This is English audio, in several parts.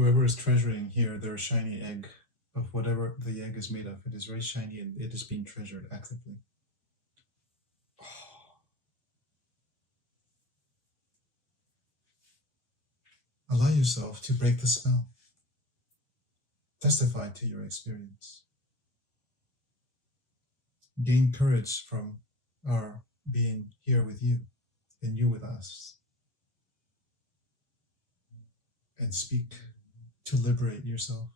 whoever is treasuring here their shiny egg of whatever the egg is made of, it is very shiny and it is being treasured actively. Allow yourself to break the spell. Testify to your experience. Gain courage from our being here with you and you with us. And speak to liberate yourself.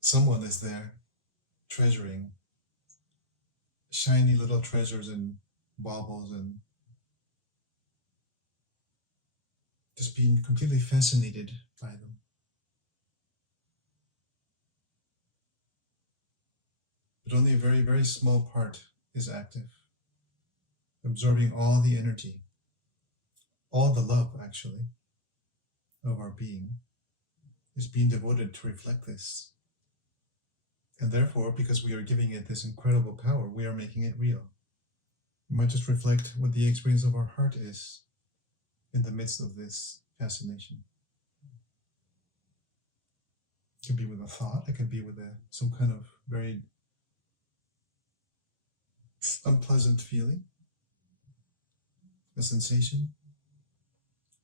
Someone is there treasuring shiny little treasures and baubles and just being completely fascinated by them. But only a very, very small part is active, absorbing all the energy, all the love actually, of our being is being devoted to reflect this. And therefore, because we are giving it this incredible power, we are making it real. We might just reflect what the experience of our heart is in the midst of this fascination. It can be with a thought, it can be with some kind of very unpleasant feeling, a sensation,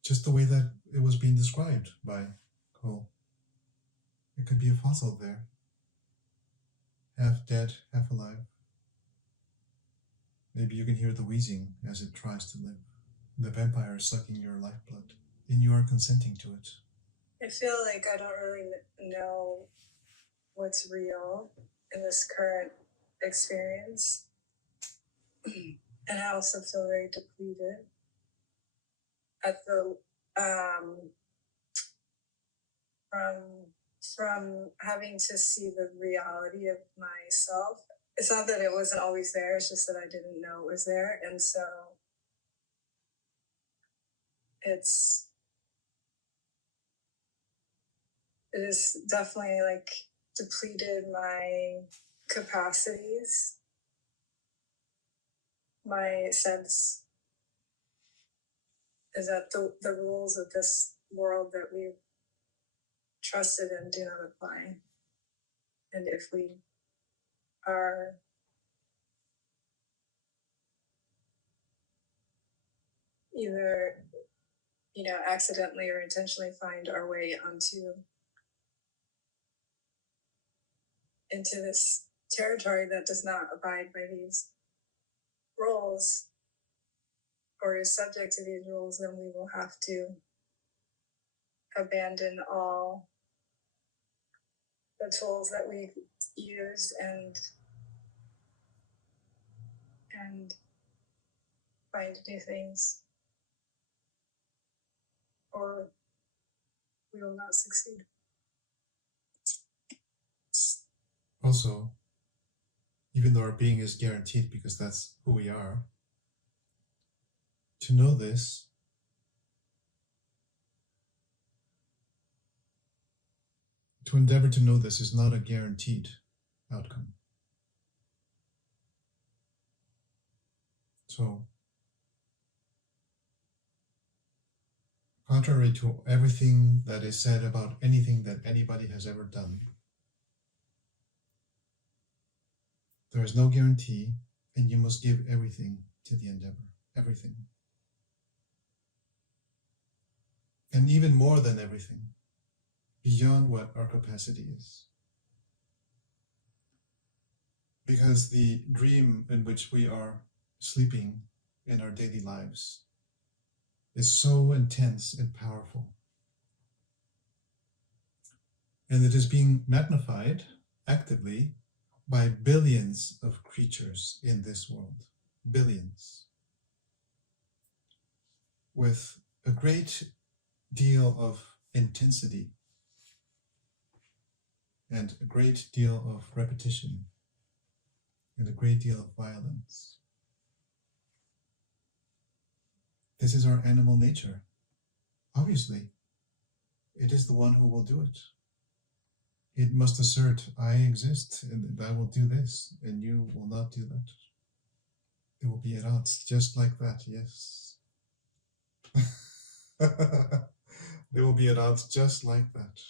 just the way that it was being described by Cole. It could be a fossil there, half dead, half alive. Maybe you can hear the wheezing as it tries to live. The vampire is sucking your lifeblood, and you are consenting to it. I feel like I don't really know what's real in this current experience. And I also feel very depleted at the from having to see the reality of myself. It's not that it wasn't always there, it's just that I didn't know it was there. And so it is definitely like depleted my capacities. My sense is that the rules of this world that we've trusted in do not apply. And if we are either, accidentally or intentionally find our way into this territory that does not abide by these rules or is subject to these rules, then we will have to abandon all the tools that we use and find new things, or we will not succeed. Also, even though our being is guaranteed because that's who we are, to know this, to endeavor to know this is not a guaranteed outcome. So, contrary to everything that is said about anything that anybody has ever done, there is no guarantee, and you must give everything to the endeavor. Everything. And even more than everything, beyond what our capacity is. Because the dream in which we are sleeping in our daily lives is so intense and powerful. And it is being magnified actively by billions of creatures in this world. Billions. With a great deal of intensity and a great deal of repetition and a great deal of violence. This is our animal nature. Obviously, it is the one who will do it. It must assert, I exist and I will do this, and you will not do that. It will be at odds, just like that, yes. They will be at odds just like that.